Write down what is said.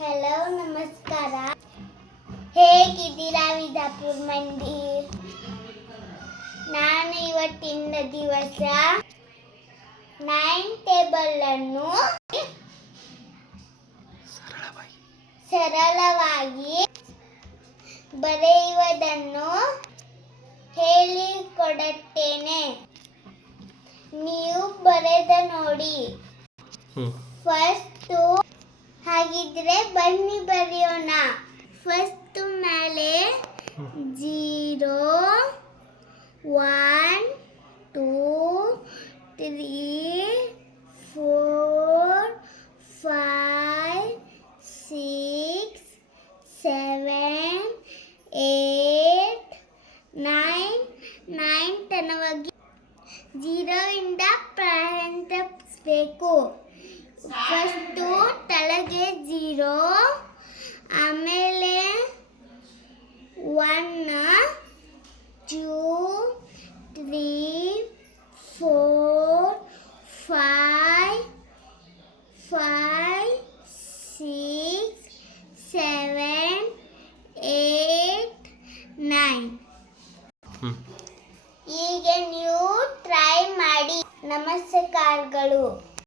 Hello ನಮಸ್ಕಾರ. ಹೇಗಿದ್ದೀರಾ ವಿಜಾಪುರ ಮಂದಿ? ನಾನು ಇವತ್ತಿನ ದಿವಸ 9 ಟೇಬಲ್ ಅನ್ನು ಸರಳವಾಗಿ ಬರೆಯುವುದನ್ನು ಹೇಳಿಕೊಡುತ್ತೇನೆ. ನೀವು ಬರೆದು ನೋಡಿ. ಫಸ್ಟ್ ಹಾಗಿದ್ರೆ ಬನ್ನಿ ಬರೆಯೋಣ. ಫಸ್ಟ್ ಮೇಲೆ 0 1 2 3 4 5 6 7 8 9 ತನವಾಗಿ 0 ಇಂದ ಪ್ರಾರಂಭಿಸಬೇಕು. ಫಸ್ಟು ತಳಗೆ 0, ಆಮೇಲೆ 1 2 3 4 5 6 7 8 9. ಈಗ ನೀವು ಟ್ರೈ ಮಾಡಿ. ನಮಸ್ಕಾರಗಳು.